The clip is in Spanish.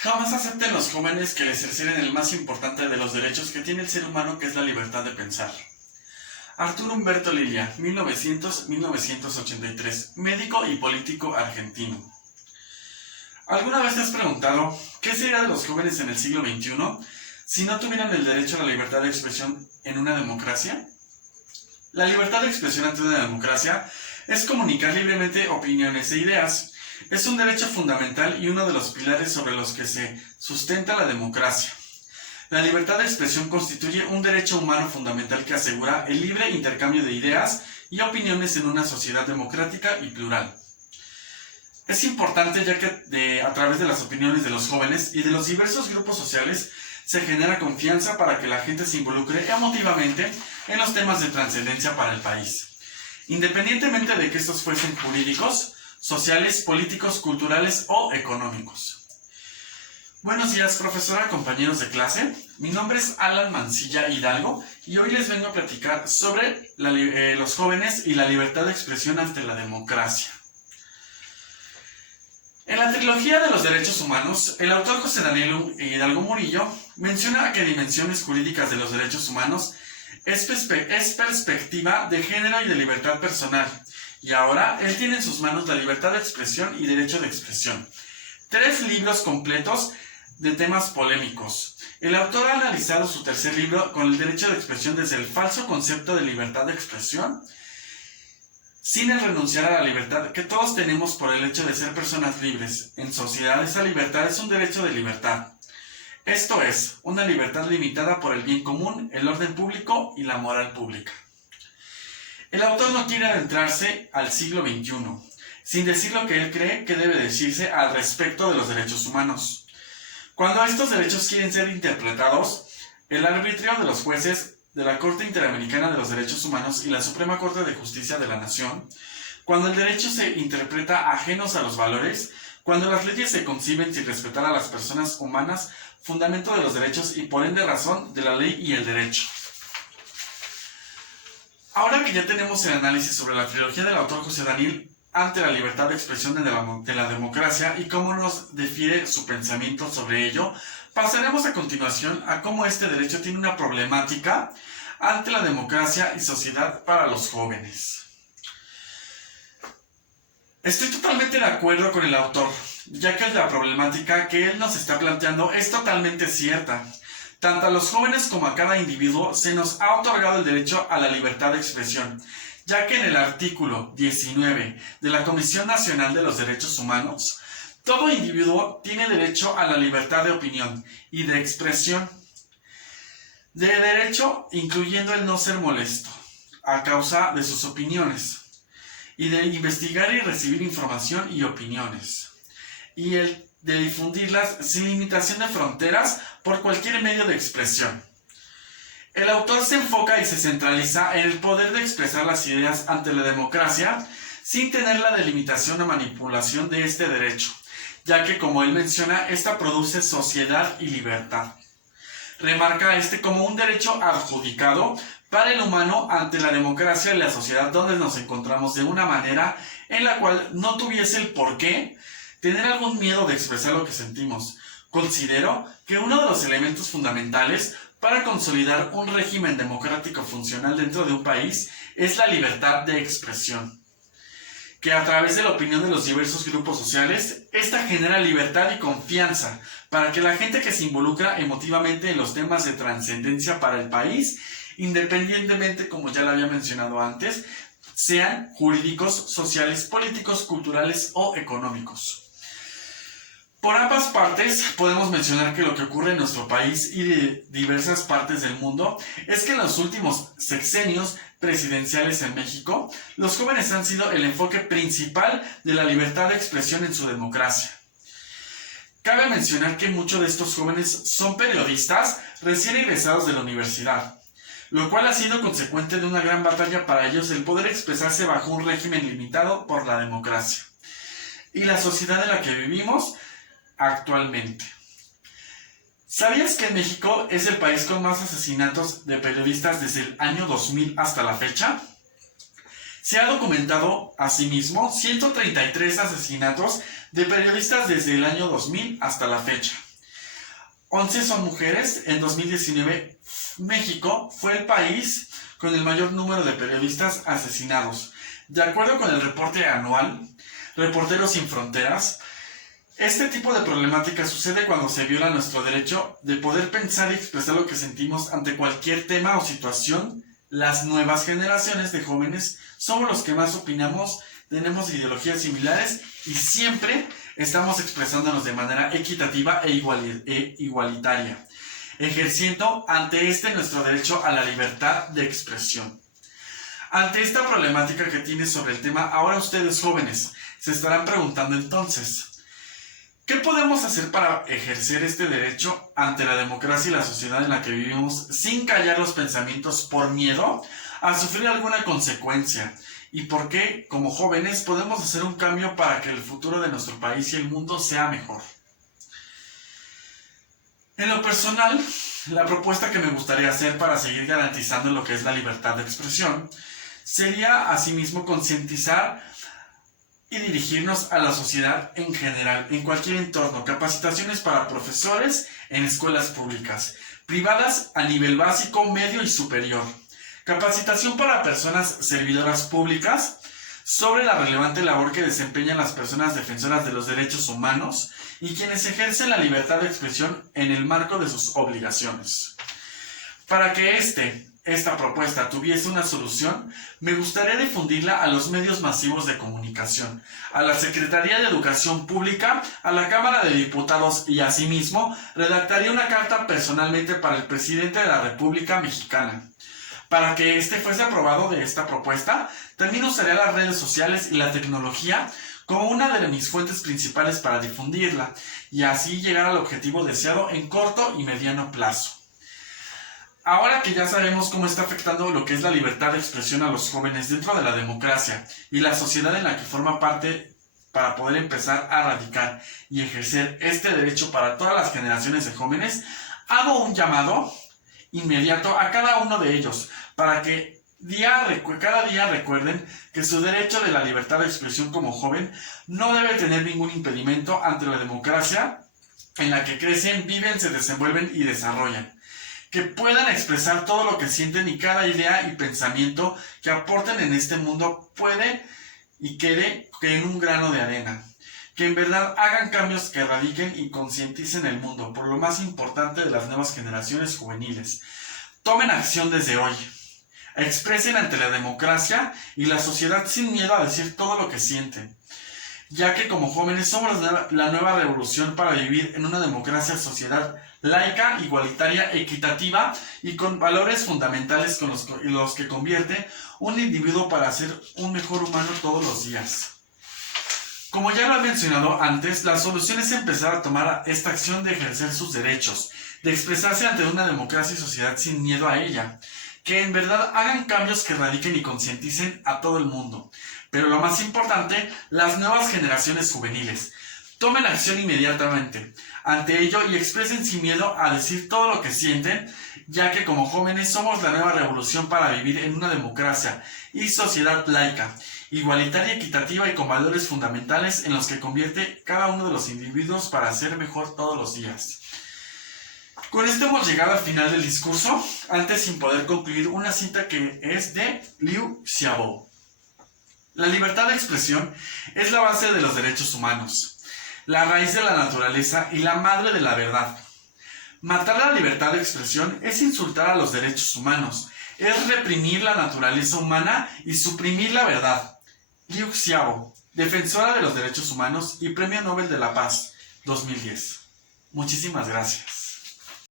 Jamás acepten los jóvenes que les cercenen el más importante de los derechos que tiene el ser humano, que es la libertad de pensar. Arturo Humberto Lilia, 1900-1983, médico y político argentino. ¿Alguna vez te has preguntado qué sería de los jóvenes en el siglo XXI si no tuvieran el derecho a la libertad de expresión en una democracia? La libertad de expresión ante una democracia es comunicar libremente opiniones e ideas. Es un derecho fundamental y uno de los pilares sobre los que se sustenta la democracia. La libertad de expresión constituye un derecho humano fundamental que asegura el libre intercambio de ideas y opiniones en una sociedad democrática y plural. Es importante ya que a través de las opiniones de los jóvenes y de los diversos grupos sociales se genera confianza para que la gente se involucre emotivamente en los temas de trascendencia para el país, independientemente de que estos fuesen jurídicos, sociales, políticos, culturales o económicos. Buenos días, profesora, compañeros de clase. Mi nombre es Alan Mancilla Hidalgo y hoy les vengo a platicar sobre los jóvenes y la libertad de expresión ante la democracia. En la trilogía de los derechos humanos, el autor José Daniel Hidalgo Murillo menciona que dimensiones jurídicas de los derechos humanos es perspectiva de género y de libertad personal, y ahora él tiene en sus manos la libertad de expresión y derecho de expresión. 3 libros completos de temas polémicos. El autor ha analizado su tercer libro con el derecho de expresión desde el falso concepto de libertad de expresión, sin el renunciar a la libertad que todos tenemos por el hecho de ser personas libres. En sociedad, esa libertad es un derecho de libertad. Esto es, una libertad limitada por el bien común, el orden público y la moral pública. El autor no quiere adentrarse al siglo XXI, sin decir lo que él cree que debe decirse al respecto de los derechos humanos. Cuando estos derechos quieren ser interpretados, el arbitrio de los jueces de la Corte Interamericana de los Derechos Humanos y la Suprema Corte de Justicia de la Nación, cuando el derecho se interpreta ajenos a los valores, cuando las leyes se conciben sin respetar a las personas humanas, fundamento de los derechos y por ende razón de la ley y el derecho. Ahora que ya tenemos el análisis sobre la trilogía del autor José Daniel ante la libertad de expresión de la democracia y cómo nos difiere su pensamiento sobre ello, pasaremos a continuación a cómo este derecho tiene una problemática ante la democracia y sociedad para los jóvenes. Estoy totalmente de acuerdo con el autor, ya que la problemática que él nos está planteando es totalmente cierta. Tanto a los jóvenes como a cada individuo se nos ha otorgado el derecho a la libertad de expresión, ya que en el artículo 19 de la Comisión Nacional de los Derechos Humanos, todo individuo tiene derecho a la libertad de opinión y de expresión, de derecho incluyendo el no ser molesto a causa de sus opiniones, y de investigar y recibir información y opiniones, y el de difundirlas sin limitación de fronteras por cualquier medio de expresión. El autor se enfoca y se centraliza en el poder de expresar las ideas ante la democracia sin tener la delimitación o manipulación de este derecho, ya que, como él menciona, esta produce sociedad y libertad. Remarca este como un derecho adjudicado para el humano ante la democracia y la sociedad donde nos encontramos de una manera en la cual no tuviese el por qué tener algún miedo de expresar lo que sentimos. Considero que uno de los elementos fundamentales para consolidar un régimen democrático funcional dentro de un país es la libertad de expresión, que a través de la opinión de los diversos grupos sociales, esta genera libertad y confianza para que la gente que se involucra emotivamente en los temas de trascendencia para el país, independientemente, como ya lo había mencionado antes, sean jurídicos, sociales, políticos, culturales o económicos. Por ambas partes podemos mencionar que lo que ocurre en nuestro país y de diversas partes del mundo es que en los últimos sexenios presidenciales en México, los jóvenes han sido el enfoque principal de la libertad de expresión en su democracia. Cabe mencionar que muchos de estos jóvenes son periodistas recién egresados de la universidad, lo cual ha sido consecuente de una gran batalla para ellos el poder expresarse bajo un régimen limitado por la democracia y la sociedad en la que vivimos actualmente. ¿Sabías que México es el país con más asesinatos de periodistas desde el año 2000 hasta la fecha? Se ha documentado asimismo 133 asesinatos de periodistas desde el año 2000 hasta la fecha. 11 son mujeres. En 2019, México fue el país con el mayor número de periodistas asesinados. De acuerdo con el reporte anual Reporteros Sin Fronteras, este tipo de problemática sucede cuando se viola nuestro derecho de poder pensar y expresar lo que sentimos ante cualquier tema o situación. Las nuevas generaciones de jóvenes somos los que más opinamos, tenemos ideologías similares y siempre estamos expresándonos de manera equitativa e igualitaria, ejerciendo ante nuestro derecho a la libertad de expresión. Ante esta problemática que tiene sobre el tema, ahora ustedes jóvenes se estarán preguntando entonces, ¿qué podemos hacer para ejercer este derecho ante la democracia y la sociedad en la que vivimos sin callar los pensamientos por miedo a sufrir alguna consecuencia? ¿Y por qué, como jóvenes, podemos hacer un cambio para que el futuro de nuestro país y el mundo sea mejor? En lo personal, la propuesta que me gustaría hacer para seguir garantizando lo que es la libertad de expresión sería asimismo concientizar y dirigirnos a la sociedad en general, en cualquier entorno, capacitaciones para profesores en escuelas públicas, privadas a nivel básico, medio y superior, capacitación para personas servidoras públicas sobre la relevante labor que desempeñan las personas defensoras de los derechos humanos y quienes ejercen la libertad de expresión en el marco de sus obligaciones. Para que esta propuesta tuviese una solución, me gustaría difundirla a los medios masivos de comunicación, a la Secretaría de Educación Pública, a la Cámara de Diputados y asimismo redactaría una carta personalmente para el presidente de la República Mexicana. Para que fuese aprobado de esta propuesta, también usaría las redes sociales y la tecnología como una de mis fuentes principales para difundirla y así llegar al objetivo deseado en corto y mediano plazo. Ahora que ya sabemos cómo está afectando lo que es la libertad de expresión a los jóvenes dentro de la democracia y la sociedad en la que forma parte para poder empezar a radicar y ejercer este derecho para todas las generaciones de jóvenes, hago un llamado inmediato a cada uno de ellos para que cada día recuerden que su derecho de la libertad de expresión como joven no debe tener ningún impedimento ante la democracia en la que crecen, viven, se desenvuelven y desarrollan. Que puedan expresar todo lo que sienten y cada idea y pensamiento que aporten en este mundo puede y quede en un grano de arena. Que en verdad hagan cambios que radiquen y concienticen el mundo por lo más importante de las nuevas generaciones juveniles. Tomen acción desde hoy. Expresen ante la democracia y la sociedad sin miedo a decir todo lo que sienten, ya que como jóvenes somos la nueva revolución para vivir en una democracia, sociedad laica, igualitaria, equitativa y con valores fundamentales con los que convierte un individuo para ser un mejor humano todos los días. Como ya lo he mencionado antes, la solución es empezar a tomar esta acción de ejercer sus derechos, de expresarse ante una democracia y sociedad sin miedo a ella, que en verdad hagan cambios que radiquen y concienticen a todo el mundo. Pero lo más importante, las nuevas generaciones juveniles. Tomen acción inmediatamente ante ello y expresen sin miedo a decir todo lo que sienten, ya que como jóvenes somos la nueva revolución para vivir en una democracia y sociedad laica, igualitaria, equitativa y con valores fundamentales en los que convierte cada uno de los individuos para ser mejor todos los días. Con esto hemos llegado al final del discurso, antes sin poder concluir una cita que es de Liu Xiaobo. La libertad de expresión es la base de los derechos humanos, la raíz de la naturaleza y la madre de la verdad. Matar la libertad de expresión es insultar a los derechos humanos, es reprimir la naturaleza humana y suprimir la verdad. Liu Xiaobo, defensora de los derechos humanos y Premio Nobel de la Paz 2010. Muchísimas gracias.